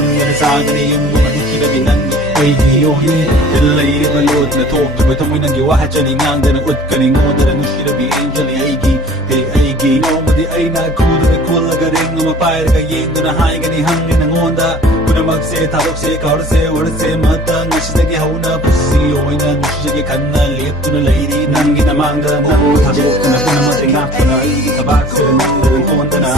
ꯆꯪꯗꯅ ꯆꯥꯒꯅꯤ ꯌꯨꯝ ꯑꯃ ꯅꯨꯡꯁꯤꯔꯕꯤ ꯅꯪꯒꯤ ꯑꯩꯒꯤ ꯌꯣꯍꯤ ꯂꯩꯔꯤꯕ ꯂꯣꯠꯅ ꯊꯣꯛꯇꯕ ꯊꯃꯣꯏ ꯅꯪꯒꯤ ꯋꯥꯍꯆꯅꯤ ꯉꯥꯡꯗꯅ ꯎꯠꯀꯅꯤ ꯉꯣꯟꯗꯅ ꯅꯨꯡꯁꯤꯔꯕꯤ ꯑꯦꯟꯖꯦꯜ ꯑꯩꯒꯤ ꯅꯣꯡꯃꯗꯤ ꯑꯩꯅ ꯈꯨꯗꯨꯗ ꯀꯣꯜꯂꯒ ꯔꯤꯡ ꯑꯃ ꯄꯥꯏꯔꯒ ꯌꯦꯡꯗꯨꯅ ꯍꯥꯏꯒꯅꯤ ꯍꯪꯉꯤ ꯅꯉꯣꯟꯗ ꯄꯨꯝꯅꯃꯛꯁꯦ ꯊꯥꯗꯣꯛꯁꯦ ꯀꯥꯎꯔꯁꯦ ꯑꯣꯏꯔꯁꯦ ꯃꯇꯝ ꯉꯁꯤꯗꯒꯤ ꯍꯧꯅ ꯄꯨꯟꯁꯤ ꯑꯣꯏꯅ ꯅꯨꯡꯁꯤꯖꯒꯦ ꯈꯟꯅ ꯂꯦꯞꯇꯨꯅ ꯂꯩꯔꯤ ꯅꯪꯒꯤ ꯅꯃꯥꯡꯗ ꯅꯪꯕꯨ ꯊꯥꯗꯣꯛꯇꯨꯅ ꯄꯨꯝꯅꯃꯛ ꯉꯥꯛꯇꯨꯅ ꯑꯩꯒꯤ ꯊꯕꯥꯛꯁꯦ ꯅꯪꯗ ꯀꯣꯟꯗꯅ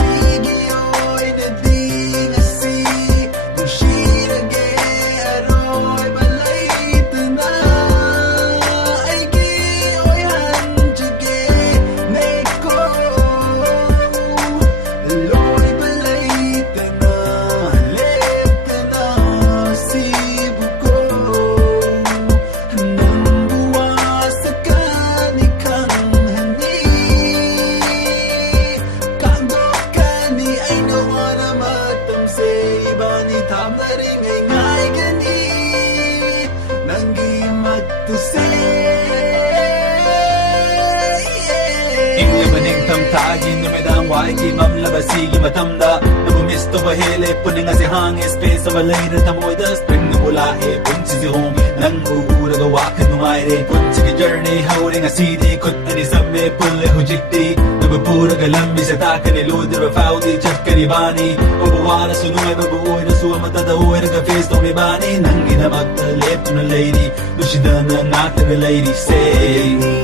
Tagi numedang waigi mamlaba sigi matamda Nabu misto ba hele puning ase hangi space of a later tamoida spring na mula he punchi si home nang uura ga waka numaire punchi ki journey howling a CD kut ani samme pulle hujikti nabu pura ga lambi sa takani ludra faudi chakkani bani obu wala sunumai babu oida suwa matada oida ga face to me bani nangi na magda left to the lady dushidana not the lady say